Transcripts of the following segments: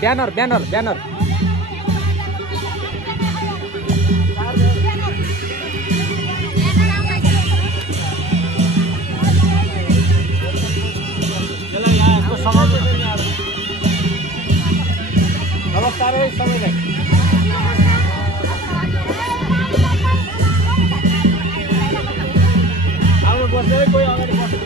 Banner banner banner नमस्कार है सबैलाई आउनु बस्दै कोही अगाडि बस्नु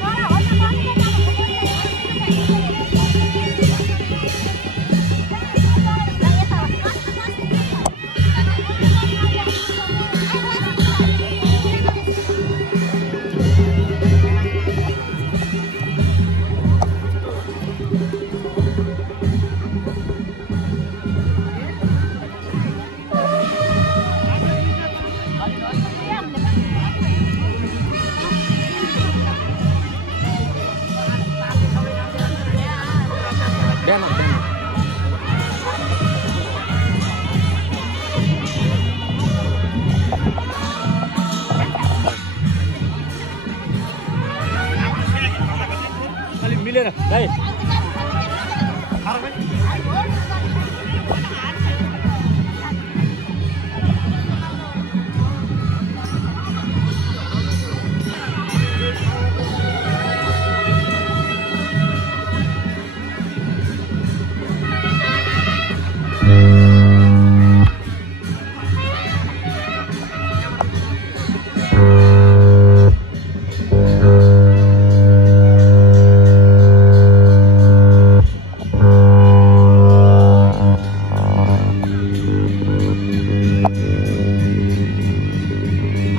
मिलेन भाइ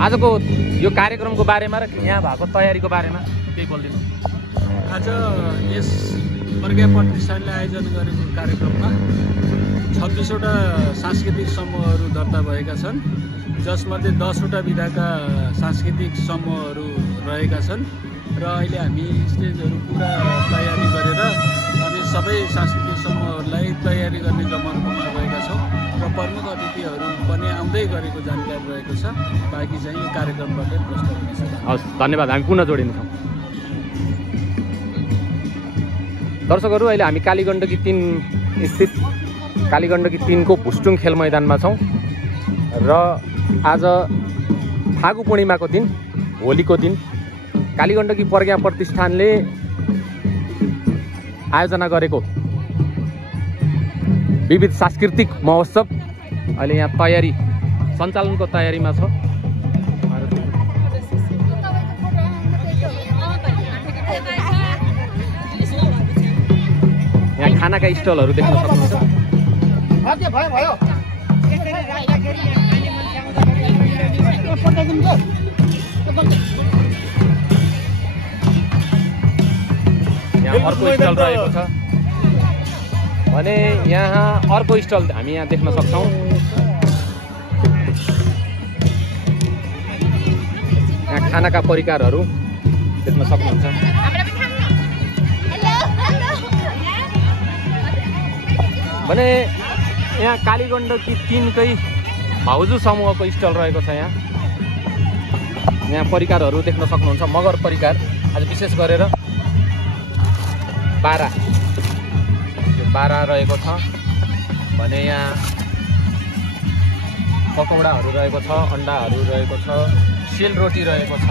आजको यो कार्यक्रमको बारेमा र यहाँ भएको तयारीको बारेमा केही बोल्दिनु। आज यस प्रज्ञा प्रतिष्ठानले आयोजन गरेको कार्यक्रममा 26वटा सांस्कृतिक समूहहरू दर्ता भएका छन्, जसमध्ये 10वटा विधाका सांस्कृतिक समूहहरू रहेका छन् र अहिले हामी स्टेजहरू पुरा तयारी गरेर अनि सबै सांस्कृतिक समूहहरूलाई तयारी गर्ने जमानमा रहेका छौँ र प्रमुख अतिथिहरू पनि आउँदै गरेको जानकारी रहेको छ। बाँकी चाहिँ यो कार्यक्रमबाटै प्रश्न हुनेछ। हस्, धन्यवाद। हामी पुनः जोडिन्छौँ। दर्शकहरू, अहिले हामी कालीगण्डकी 3 स्थित कालीगण्डकी 3 को भुस्टुङ खेल मैदानमा छौँ र आज फागु पूर्णिमाको दिन, होलीको दिन कालीगण्डकी प्रज्ञा प्रतिष्ठानले आयोजना गरेको विविध सांस्कृतिक महोत्सव अहिले यहाँ तयारी सञ्चालनको तयारीमा छ। यहाँ खानाका स्टलहरू देख्न सक्नुहुन्छ। यहाँ अर्को स्टल रहेको छ भने यहाँ अर्को स्टल हामी यहाँ देख्न सक्छौँ। यहाँ खानाका परिकारहरू देख्न सक्नुहुन्छ। भने यहाँ कालीगण्डकी 3 कै भाउजू समूहको स्टल रहेको छ। यहाँ परिकारहरू देख्न सक्नुहुन्छ। मगर परिकार आज विशेष गरेर बारा रहेको छ भने यहाँ पकौडाहरू रहेको छ, अन्डाहरू रहेको छ, सेलरोटी रहेको छ,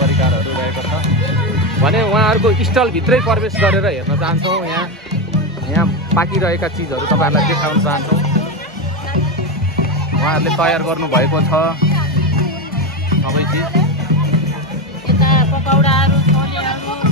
परिकारहरू रहेको छ भने उहाँहरूको स्टलभित्रै प्रवेश गरेर हेर्न चाहन्छौँ। यहाँ पाकिरहेका चिजहरू तपाईँहरूलाई देखाउन चाहन्छौँ। उहाँहरूले तयार गर्नुभएको छ सबै चिज। पकौडाहरू, छोलेहरू